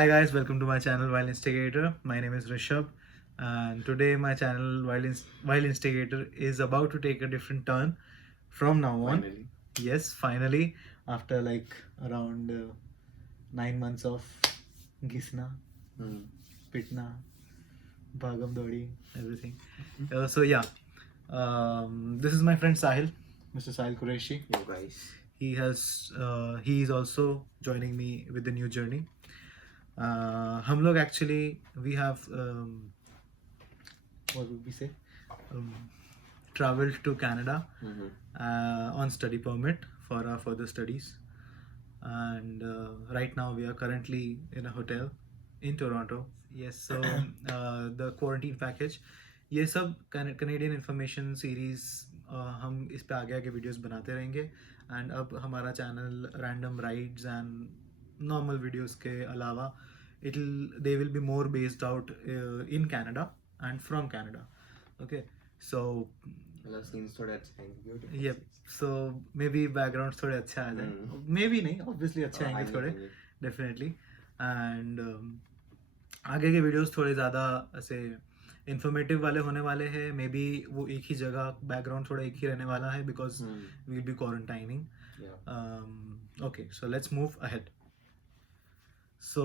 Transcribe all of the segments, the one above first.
Hi guys, welcome to my channel Wild Instigator. My name is Rishabh, and today my channel Wild Instigator is about to take a different turn from now on. Finally. Yes, finally, after like around 9 months of Gisna, Pitna, Bhagam Dodi, everything. So yeah, this is my friend Sahil, Mr. Sahil Qureshi. Yo guys. He is also joining me with the new journey. हम लोग actually we have what would we say um, traveled to Canada on study permit for our further studies, and right now we are currently in a hotel in Toronto. Yes, so the quarantine package, ये सब Canadian information series हम इस पे आगे आगे videos बनाते रहेंगे. And अब हमारा channel random rides and normal videos के अलावा they will be more based out in Canada and from Canada. Okay, so मतलब सीन्स थोड़े अच्छे आएंगे. yep, so maybe background थोड़े अच्छे आ जाए. Maybe नहीं, obviously अच्छे आएंगे थोड़े, definitely. And आगे के वीडियोस थोड़े ज़्यादा ऐसे इन्फॉर्मेटिव वाले होने वाले हैं. मे बी वो एक ही जगह बैकग्राउंड थोड़ा एक ही रहने वाला है because we will be quarantining. Okay, so let's move ahead. So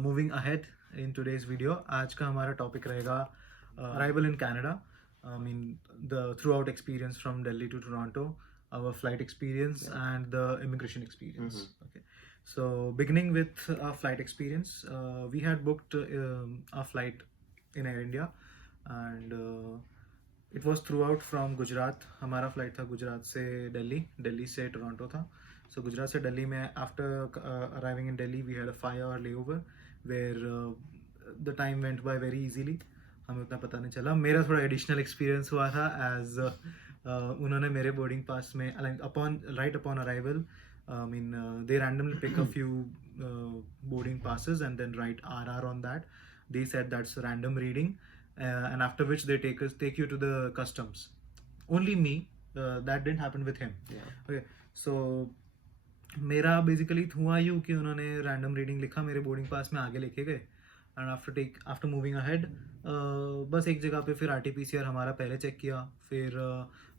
moving ahead in today's video, आज का हमारा टॉपिक रहेगा arrival in Canada. I mean the throughout experience from Delhi to Toronto, our flight experience and the immigration experience. Okay, so beginning with our flight experience, we had booked our flight in Air India, and it was throughout from Gujarat. हमारा flight था गुजरात से दिल्ली, दिल्ली से Toronto था. So Gujarat से दिल्ली में after arriving in Delhi we had a 5-hour layover where the time went by very easily. हमें उतना पता नहीं चला. मेरा थोड़ा एडिशनल एक्सपीरियंस हुआ था एज उन्होंने मेरे बोर्डिंग पास में right upon arrival, I mean they randomly pick a few boarding passes and then write RR on that. They said that's random reading, and after which they take you to the customs. Only me, that didn't happen with him. Okay, so मेरा basically हुआ यूँ कि उन्होंने random reading लिखा, मेरे boarding pass में आगे लेके गए. एंड आफ्टर मूविंग अहेड बस एक जगह पे फिर RT-PCR हमारा पहले चेक किया, फिर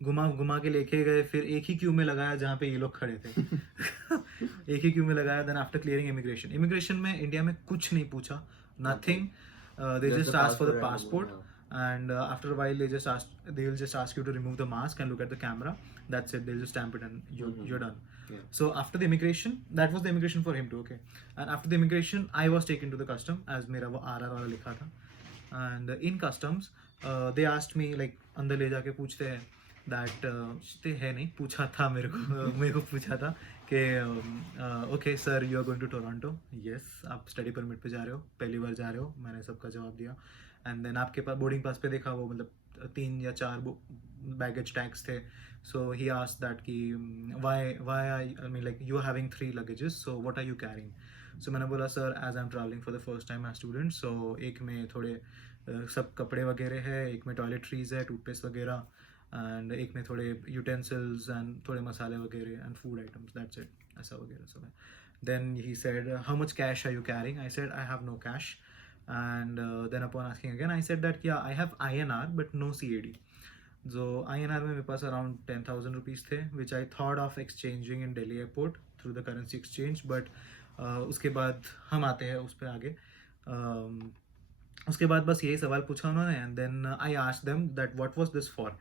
घुमा के लेके गए, फिर एक ही क्यू में लगाया जहाँ पे ये लोग खड़े थे. एक ही क्यू में लगाया. देन आफ्टर क्लियरिंग इमिग्रेशन में इंडिया में कुछ नहीं पूछा, nothing. They just ask for the passport, and after a while they will just ask you to remove the mask and look at the camera. That's it. They'll just stamp it and you're done. So after the immigration, that was the immigration for him too. Okay, and after the immigration I was taken to the custom as मेरा वो RR वाला लिखा था. And in customs they asked me, like अंदर ले जाके पूछते हैं that पूछते हैं नहीं, पूछा था मेरे को पूछा था कि okay sir you are going to Toronto. Yes, आप स्टडी परमिट पे जा रहे हो, पहली बार जा रहे हो. मैंने सबका जवाब दिया. एंड देन आपके पास बोर्डिंग पास पे देखा, वो मतलब 3 या 4 बैगेज टैग्स थे. सो ही आस्क्ड दैट कि why I mean like you are having 3 luggages, so what are you carrying. So मैंने बोला sir as I am travelling for the first time as student, so एक में थोड़े सब कपड़े वगैरह है, एक में टॉयलेटरीज है, टूथपेस्ट वगैरह, एंड एक में थोड़े यूटेंसिल्स एंड थोड़े मसाले वगैरह and food items, that's it. ऐसा वगैरह सब है. Then he said how much cash are you carrying. I said I have no cash. And then upon asking again, I said that yeah, I have INR but no CAD. So INR में मेरे पास around 10,000 rupees थे, which I thought of exchanging in Delhi airport through the currency exchange. But उसके बाद हम आते हैं उस पर आगे. उसके बाद बस यही सवाल पूछा उन्होंने, and then I asked them that what was this for.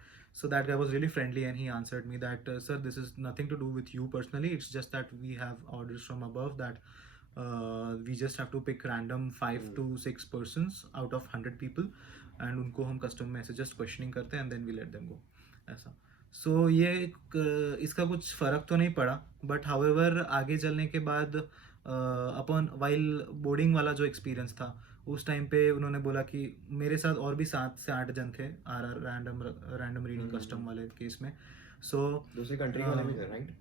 So that guy was really friendly and he answered me that sir, this is nothing to do with you personally. It's just that we have orders from above that we just have to pick random 5 to 6 persons out of 100 people and उनको हम custom में ऐसे just questioning करते हैं and then we let them go, ऐसा. सो ये इसका कुछ फ़र्क तो नहीं पड़ा, बट हाउएवर आगे चलने के बाद अपन वाइल बोर्डिंग वाला जो एक्सपीरियंस था उस टाइम पे उन्होंने बोला कि मेरे साथ और भी 7 से 8 जन थे RR रैंडम रीडिंग कस्टम वाले केस में. सो दूसरी कंट्री वाले भी थे, राइट?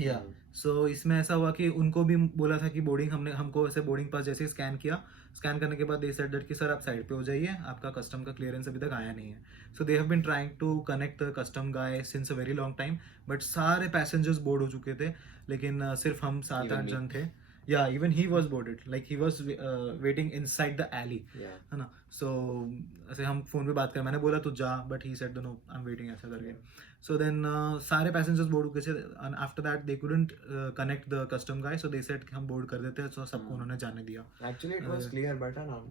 या सो इसमें ऐसा हुआ कि उनको भी बोला था कि बोर्डिंग हमको ऐसे बोर्डिंग पास जैसे स्कैन किया, स्कैन करने के बाद दे सेड दैट कि सर आप साइड पे हो जाइए, आपका कस्टम का क्लियरेंस अभी तक आया नहीं है. So they have been trying to connect the custom guy since a very long time, but सारे पैसेंजर्स बोर्ड हो चुके थे, लेकिन सिर्फ हम 7-8 जन थे. Yeah, even he was boarded. Like he was waiting inside the alley. Yeah. है ना. So ऐसे हम फोन पे बात कर, मैंने बोला तू जा, but he said no, I'm waiting ऐसा करके. So then सारे passengers board हो गए थे, and after that they couldn't connect the custom guy, so they said कि हम board कर देते हैं, so सबको उन्होंने जाने दिया. Actually it was clear, but ना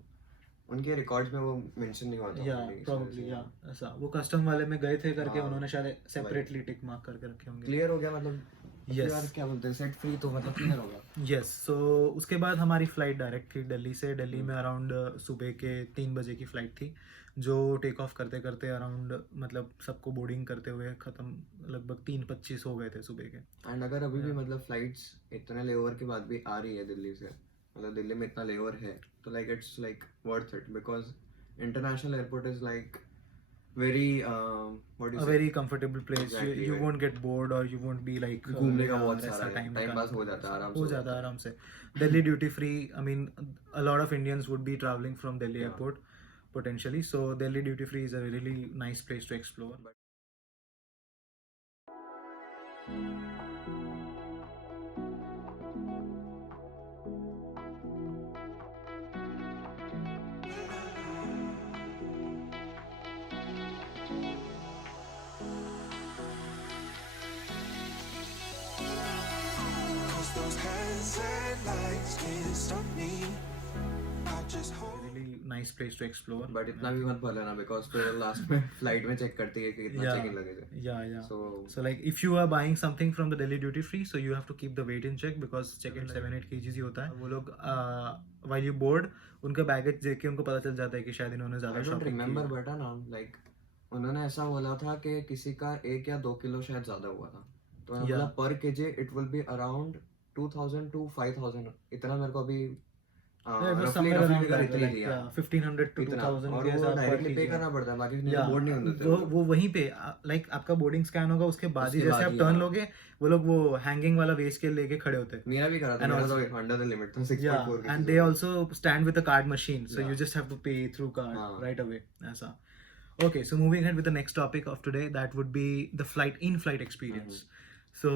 उनके रिकॉर्ड्स में वो मेंशन नहीं हुआ था. Yeah, probably yeah. ऐसा वो कस्टम वाले में गए थे करके उन्होंने शायद सेपरेटली टिक मार्क करके रखे होंगे. क्लियर हो गया मतलब. Yes. यार क्या बोलते हैं, सेट फ्री तो मतलब क्लियर हो गया. यस. सो उसके बाद हमारी फ़्लाइट डायरेक्ट थी दिल्ली से. दिल्ली में अराउंड सुबह के 3 बजे की फ़्लाइट थी, जो टेक ऑफ करते करते अराउंड मतलब सबको बोर्डिंग करते हुए ख़त्म लगभग 3:25 हो गए थे सुबह के. एंड अगर अभी भी मतलब फ्लाइट्स इतने लेओवर के बाद भी आ रही है दिल्ली से, मतलब दिल्ली में इतना लेओवर है, तो like it's like worth it, because international airport is like very what do you A say, very comfortable place. Exactly, You right. won't get bored or you won't be like घूमने का बहुत ऐसा सारा time time निकाल- पास हो जाता है आराम से. हो जाता है आराम से. Delhi duty free. I mean, a lot of Indians would be traveling from Delhi Yeah. airport potentially. So Delhi duty free is a really nice place to explore. Those hands and lights can't stop me. I just hold. Really nice place to explore. But इतना भी मत भर लेना, because फिर last में flight में check करती है कि कितना Yeah. चेक इन लगेगा. Yeah. So So like if you are buying something from the Delhi duty free, so you have to keep the weight in check because check-in 7-8 kgs ही होता है. वो लोग while you board उनका baggage देख के उनको पता चल जाता है कि शायद इन्होंने I ज़्यादा don't शॉपिंग remember, की. but ना लाइक उन्होंने ऐसा बोला था कि किसी का 1 या 2 किलो शायद ज्यादा हुआ था, तो मैंने Yeah. बोला पर KG it will be around 2000 to 5000. इतना मेरे को अभी Yeah, it was roughly somewhere around figure that, इतनी like, दिया. yeah, 1500 to इतना, 2000 और के वो हिसाब पर डायरेक्टली पे kg. करना पड़ता है, बाकी नहीं Yeah, बोर्ड नहीं होते वो वहीं पे लाइक आपका बोर्डिंग स्कैन होगा, उसके बाद ही उसके जैसे बाद आप ही, टर्न हाँ. लोगे वो लोग वो हैंगिंग वाला वेस्ट के लेके खड़े होते हैं. मेरा भी करा था, And मेरा also- तो अंडर द लिमिट था 6.4 Yeah, kg. and they also stand with a card machine, so Yeah. you just have to pay through card हाँ. right away. ऐसा. Okay, so moving ahead with the next topic of today, that would be the in-flight experience. So,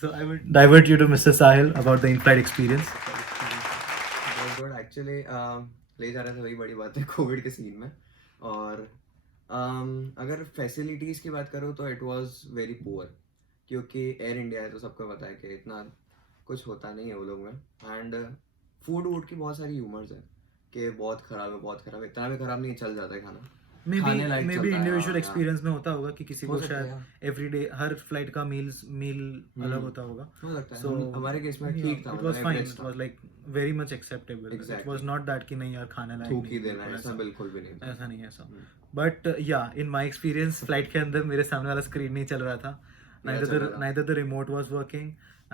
so I would divert you to Mr. Sahil about the in-flight experience. बहुत good. Actually ले जा रहे थे, वही बड़ी बात है Covid के सीन में. और अगर फैसिलिटीज़ की बात करूँ तो इट वाज वेरी पुअर, क्योंकि एयर इंडिया है तो सबको पता है कि इतना कुछ होता नहीं है वो लोग में. एंड फूड वूड की बहुत सारी ह्यूमर्स है कि बहुत ख़राब है, बहुत ख़राब है. इतना भी ख़राब नहीं है, चल जाता है खाना. Maybe खाने लायक maybe चलता है, individual हाँ, experience में होता होगा कि किसी हो को सकता है, शायद हाँ. every day हर फ्लाइट का मील अलग होता होगा. हो सकता है. So हमारे केस में yeah, ठीक था, it was fine. average It था. was like very much acceptable. It Exactly. was not that कि नहीं यार खाने लायक थूक ही नहीं, देना है, बिल्कुल ऐसा बिल्कुल भी नहीं था. ऐसा नहीं है ऐसा. But yeah, in my experience, flight के अंदर मेरे सामने वाला स्क्रीन नहीं चल रहा था. मेरा चल रहा था. Neither the remote was working,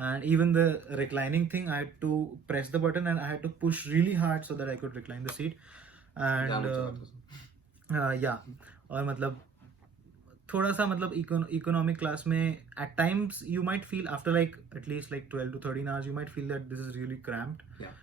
and even the reclining thing, I had to press the button and I had to push really hard so that I could recline the seat. And जाम चला था. yeah, और मतलब थोड़ा सा मतलब economic class में at times you might feel after like at least like 12 to 13 hours you might feel that this is really cramped. Yeah.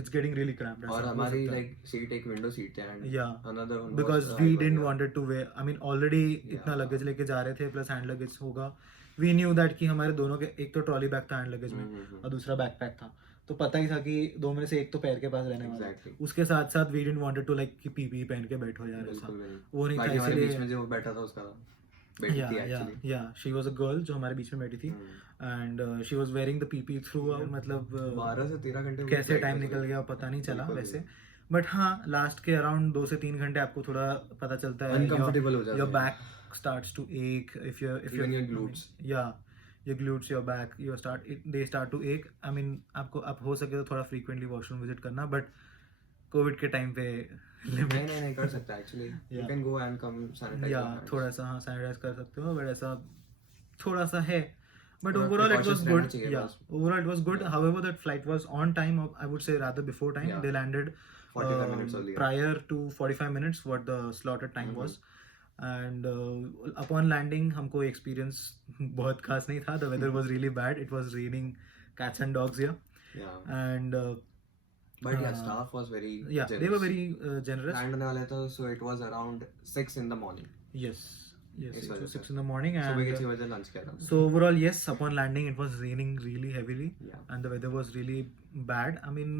It's getting really cramped. और ऐसा हो हमारी सकता है. लाइक सीट एक विंडो सीट थी and Yeah. Another one Because we didn't wanted to wear, I mean already इतना Yeah. Luggage लेके जा रहे थे प्लस हैंड लगेज होगा. We knew that कि हमारे दोनों के एक तो ट्रॉली बैग था हैंड लगेज में और दूसरा बैकपैक था, तो पता ही था कि दो में से एक तो पैर के पास रहने वाला है. Exactly. उसके साथ साथ we didn't wanted to like कि पीपी पहन के बैठो यार ऐसा. बिल्कुल नहीं. वो नहीं था बाकी हमारे बीच इसलिए. में जो बैठा था उसका बेटी थी actually. yeah, she was a girl जो हमारे बीच में बैठी थी and she was wearing the PP throughout. मतलब 12 से 13 घंटे कैसे टाइम निकल गया पता नहीं चला बिल्कुल वैसे. बट हाँ, लास्ट के अराउंड 2 से 3 घंटे आपको थोड़ा पता चलता है. Uncomfortable हो जाता your है. back starts to ache if Even your glutes. yeah, your glutes, your back, they start to ache. I mean आपको आप हो सके तो थोड़ा frequently वॉशरूम विजिट करना, बट कोविड के टाइम पे नहीं कर सकता actually. You Yeah. Can go and come sanitise. या थोड़ा सा हाँ सैनिटाइज कर सकते हो, बट ऐसा थोड़ा सा है. But थोड़ा overall it was precautions रहना good. चाहिए Yeah, बस. overall it was good. However, that flight was on time. Or I would say rather before time. Yeah. They landed 45 minutes earlier. prior to 45 minutes what the slotted time was. And upon landing हमको experience बहुत खास नहीं था. The weather was really bad. It was raining cats and dogs here. या And but या staff was very yeah, they were very generous. Land होने वाले थे, so it was around 6 in the morning. Yes. Yes, इस it वजह was से 6 in the morning, सुबह के and 6 बजे लंच किया था so overall, yes, upon landing, it was raining really heavily, Yeah. and the weather was really bad. I mean,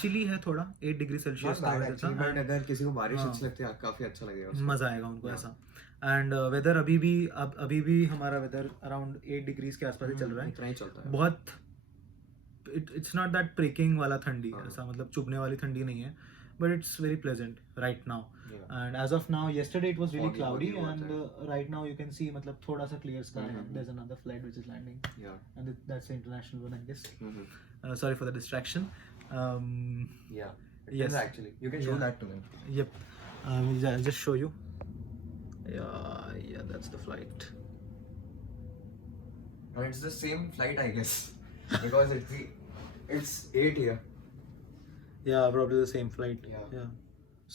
chilly है थोड़ा, 8 degree Celsius Not का bad weather actually, था, but and अगर किसी को बारिश हाँ, अच्छी लगती है काफी अच्छा लगेगा उसको मजा आएगा उनको Yeah. ऐसा. एंड वेदर अभी भी हमारा वेदर अराउंड 8 डिग्रीज के आसपास ही चल रहा है. इतना ही चलता है बहुत इट्स नॉट दैट प्रेकिंग वाला ठंडी, हाँ. ऐसा मतलब चुभने वाली ठंडी नहीं है, but it's very pleasant right now. Yeah. And as of now yesterday it was really Foggy, cloudy, foggy and बहुत right now you can see मतलब थोड़ा सा clear sky है. Mhm. There's another flight which is landing, Yeah. and that's the international one, I guess. Mhm. Sorry for the distraction. Yeah. It Yes. is actually. You can show Yeah. that to me. Yep. I'll just show you. Yeah, that's the flight. And it's the same flight, I guess, because it's 8 here. Yeah, probably the same flight. Yeah.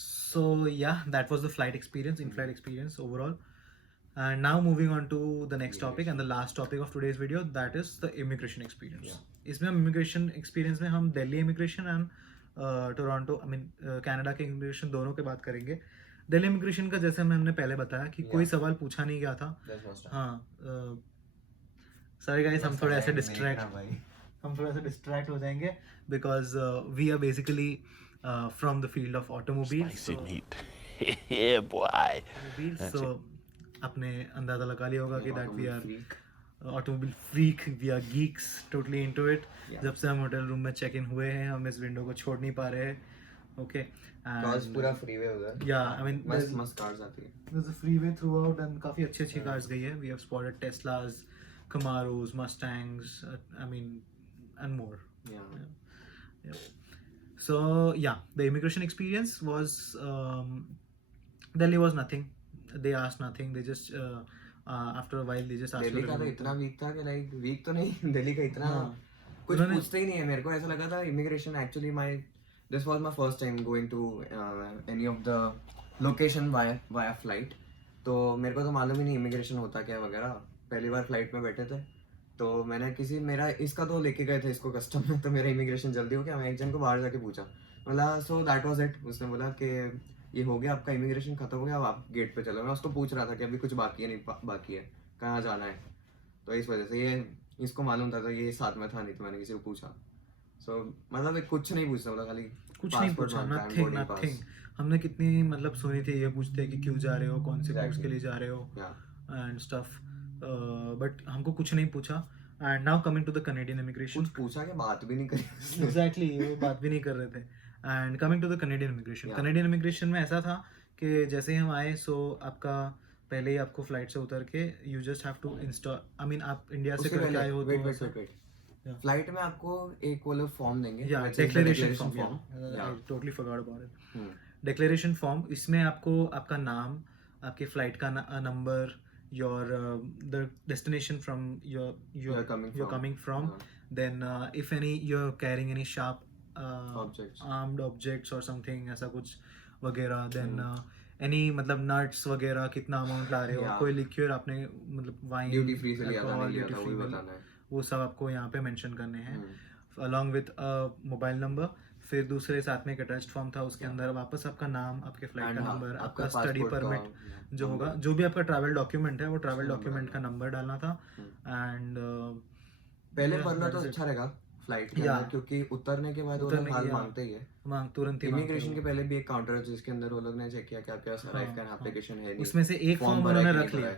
So yeah, that was the flight experience, in-flight experience overall. And now moving on to the next topic and the last topic of today's video, that is the immigration experience. Yeah. इसमें हम immigration experience में हम Delhi immigration and Toronto Canada के immigration दोनों के बात करेंगे. Delhi immigration का जैसे हमने पहले बताया कि कोई सवाल पूछा नहीं गया था. That's no start. हाँ, sorry guys, हम थोड़ा ऐसे डिस्ट्रैक्ट हो जाएंगे because we are basically from the field of automobiles. Spicy meat. Yeah, boy. Automobiles, so आपने अंदाजा लगा लिया होगा कि that we are automobile freak, we are geeks, totally into it. Yeah. जब से हम होटल रूम में चेक इन हुए हैं, हम इस विंडो को छोड़ नहीं पा रहे हैं. Okay. Cars पूरा freeway उधर. Yeah, I mean मस्त cars आती है. there's a freeway throughout and काफी अच्छी cars गई है. We have spotted Teslas, Camaros, Mustangs, I mean, and more. Yeah. So yeah, the immigration experience was Delhi was nothing. They asked nothing. They just after a while they just asked. Delhi का तो इतना week था कि like week तो नहीं दिल्ली का इतना हाँ. कुछ उन्होंने- पूछते ही नहीं है. मेरे को ऐसा लगा था immigration actually this was my first time going to any of the location via flight. तो मेरे को तो मालूम ही नहीं इमिग्रेशन होता क्या वगैरह. पहली बार फ्लाइट में बैठे थे तो मैंने मेरा इसका तो लेके गए थे इसको कस्टम में, तो मेरा इमिग्रेशन जल्दी हो गया. मैं एक जन को बाहर जाके पूछा, बोला सो दैट वाज इट. उसने बोला कि ये हो गया आपका इमिग्रेशन खत्म हो गया, अब आप गेट पे चलो. मैं उसको पूछ रहा था कि अभी कुछ बाकी है नहीं बाकी है, कहाँ जाना है. तो इस वजह से ये इसको मालूम था तो ये साथ में था, नहीं तो मैंने किसी को पूछा. सो मतलब कुछ नहीं पूछता, बोला खाली कुछ नहीं पूछा, nothing. हमने कितनी मतलब सुनी थी ये पूछते कि क्यों जा रहे हो, कौन से कोर्स के लिए जा रहे हो एंड स्टफ, बट हमको कुछ नहीं पूछा. And now coming to the Canadian immigration, कुछ पूछा कि बात भी नहीं करी. एग्जैक्टली वो बात भी नहीं कर रहे थे. And coming to the Canadian immigration, Canadian immigration में ऐसा था कि जैसे ही हम आए सो आपका पहले ही आपको फ्लाइट से उतर के you just have to install, I mean आप इंडिया से करके आए हो तो फ्लाइट में आपको एक वो लोग फॉर्म देंगे, declaration form. I totally forgot about it. Declaration form, इसमें आपको आपका नाम, आपके फ्लाइट का number, your the destination from you're coming from, then if any you're carrying any sharp armed objects or something ऐसा कुछ वगैरह, then any मतलब nuts वगैरह कितना अमाउंट ला रहे हो, कोई लिक्योर आपने मतलब वाइन ड्यूटी फ्री से लिया था नहीं लिया था वो भी बताना है. वो सब आपको यहाँ पे मेंशन करने हैं along with मोबाइल नंबर. फिर दूसरे साथ में एक अटैच्ड फॉर्म था, उसके अंदर वापस आपका नाम, आपके फ्लाइट का नंबर, आपका स्टडी परमिट जो होगा, जो भी आपका ट्रैवल डॉक्यूमेंट है वो ट्रैवल डॉक्यूमेंट का नंबर डालना था. एंड पहले पढ़ना तो अच्छा रहेगा फ्लाइट के अंदर, क्योंकि उतरने के बाद वो लोग हाल मांगते ही है. तुरंत ही इमिग्रेशन के पहले भी एक काउंटर है जिसके अंदर वो लोग ने चेक किया कि आपके पास अराइव करना एप्लीकेशन है नहीं. उसमें से एक फॉर्म उन्होंने रख लिया,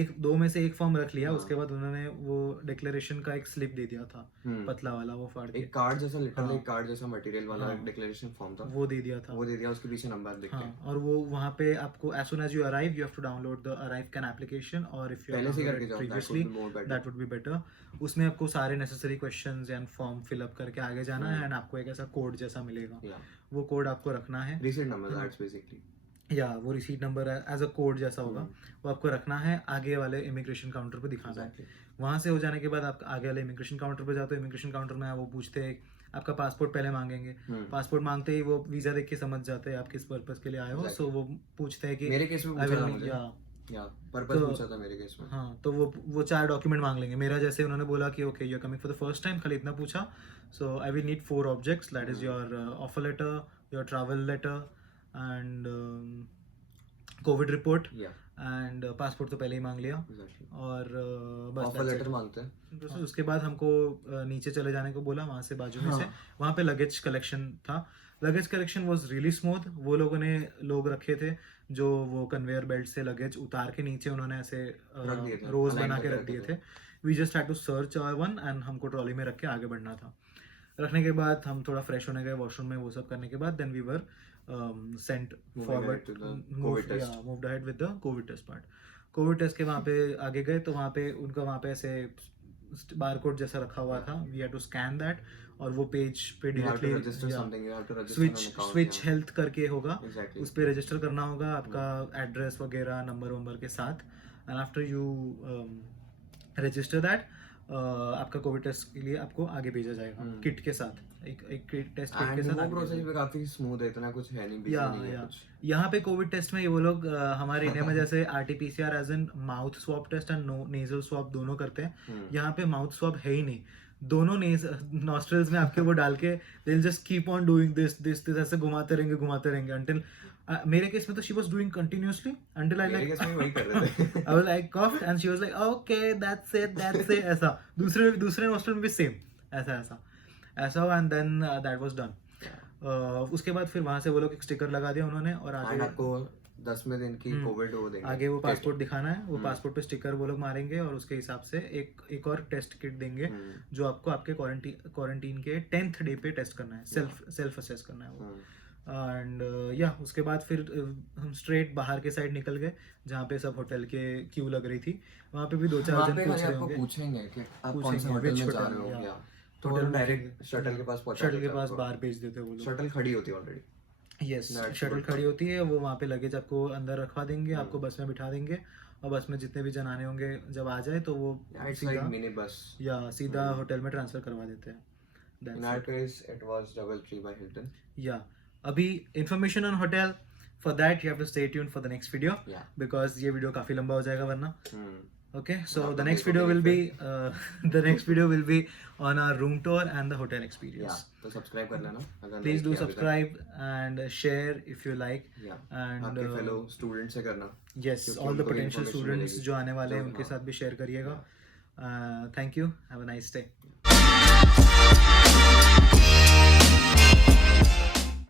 एक दो में से एक फॉर्म रख लिया. उसके बाद उन्होंने वो डिक्लेरेशन का एक स्लिप दे दिया था, पतला वाला, वो फाड़ के एक कार्ड जैसा, लिटरली एक कार्ड जैसा मटेरियल वाला डिक्लेरेशन फॉर्म था, वो दे दिया उसके पीछे नंबर लिख के. और वो वहां पे आपको as soon as you arrive you have to download the arrive can application, और if you पहले से करके जाओ previously that would be better. उसमें आपको सारे necessary questions and form fill up करके आगे जाना है एंड आपको एक ऐसा कोड जैसा मिलेगा, वो कोड आपको रखना है. रिसीट नंबर दैट्स बेसिकली, या वो receipt number as a code जैसा होगा, वो आपको रखना है, आगे वाले इमिग्रेशन काउंटर पे दिखाना है. वहाँ से हो जाने के बाद आप आगे वाले इमिग्रेशन काउंटर पे जाते हो. इमिग्रेशन काउंटर में वो पूछते हैं आपका पासपोर्ट पहले मांगेंगे. पासपोर्ट मांगते ही वो वीजा देख के समझ जाते हैं आप किस पर्पस के लिए आए हो. सो वो पूछते हैं कि मेरे केस में पूछा था मुझे, या पर्पस पूछा था मेरे केस में. हाँ, तो वो 4 डॉक्यूमेंट मांग लेंगे. मेरा जैसे उन्होंने बोला कि okay you are coming for the first time, खाली इतना पूछा. So I will need 4 objects, that is your offer letter, your travel letter and COVID report and passport तो पहले ही मांग लिया Exactly. और बस ऑफर that's लेटर it. मांगते हैं. बस उसके बाद हमको नीचे चले जाने को बोला वहाँ से बाजू में से. हाँ. वहाँ पे लगेज कलेक्शन था. Luggage collection was really smooth. वो लोगों ने लोग रखे थे जो वो कन्वेयर बेल्ट से लगेज उतार के नीचे उन्होंने ऐसे रख दिए थे, रोज align बना के करके रख दिए रखे थे. We just had to search one and हमको ट्रॉली में रख के आगे बढ़ना था. रखने के बाद हम थोड़ा फ्रेश होने गए वॉशरूम में. वो सब करने के बाद then we were sent Moving forward ahead to the COVID test. Moved ahead with the COVID test part. COVID test के वहाँ पे आगे गए तो वहाँ पे उनका वहाँ पे ऐसे बारकोड जैसा रखा हुआ था. We had to scan that और वो पेज पे You have to directly register something. You have to register an account. Switch yeah. Health करके होगा. Exactly. उस पे रजिस्टर करना होगा आपका एड्रेस वगैरह नंबर के साथ. And after you register that आपका कोविड टेस्ट के लिए आपको आगे भेजा जाएगा किट के साथ. एक टेस्ट किट के And साथ वो आगे प्रोसेस भेजा भी काफी स्मूथ है, इतना कुछ है नहीं, busy या नहीं है या कुछ. यहाँ पे कोविड टेस्ट में ये वो लोग हमारे इंडिया में जैसे RTPCR as in mouth swab test and nasal swab दोनों करते हैं. यहाँ पे माउथ स्वैब है ही नहीं. दोनों नॉस्ट्रल्स में आपके वो डाल के they will just keep on doing this ऐसे घुमाते रहेंगे अंटिल मेरे केस में तो she was doing continuously until I मेरे लाइक केस में वही कर रहे थे. I was like coughed and she was like okay that's it ऐसा. दूसरे नॉस्ट्रल में भी सेम ऐसा हुआ and then that was done. उसके बाद फिर वहां से वो लोग एक स्टिकर लगा दिया उन्होंने और And आगे आपको 10वें दिन की कोविड वो देंगे. आगे वो पासपोर्ट दिखाना है. वो पासपोर्ट पे स्टिकर वो लोग मारेंगे और उसके हिसाब से एक और टेस्ट किट देंगे जो आपको आपके क्वारंटीन के 10th डे पे टेस्ट करना है. सेल्फ असेस करना है वो. एंड या उसके बाद फिर हम स्ट्रेट बाहर के साइड निकल गए जहाँ पे सब होटल के क्यू लग रही थी. वहाँ पे भी 2-4 वहाँ जन पे पूछ खाली रहे आपको होंगे. पूछेंगे कि आप कौन से पूछेंगे, होटल which में जा hotel, रहे हो. yeah. या तो होटल में डायरेक्ट शटल के पास पहुंचा शटल के देते पास हैं बाहर भेज देते हैं वो लोग. शटल खड़ी होती है already. Yes That's shuttle good. खड़ी होती है. वो वहाँ पे लगेज आपको अंदर रखवा देंगे. आपको बस में बिठा देंगे और बस में जितने भी जन आने होंगे जब आ जाए तो वो इट्स लाइक मिनी बस. सीधा होटल में ट्रांसफर करवा देते हैं. In That's our it. Case it was DoubleTree by Hilton. Yeah. अभी information on hotel. For that you have to stay tuned for the next video Yeah. because ये video काफी लंबा हो जाएगा वरना. Okay, so हाँ, the तो next मेरे को video will be on our room tour and the hotel या experience. तो सब्सक्राइब कर लेना अगर Please नहीं do किया अभी तक. subscribe and share if you like. या And आपके फेलो स्टूडेंट से करना. yes, क्योंकि all the उनको भी potential information students मिलेगी. जो आने वाले हैं जो- उनके हाँ. साथ भी share करिएगा. Thank you. Have a nice day.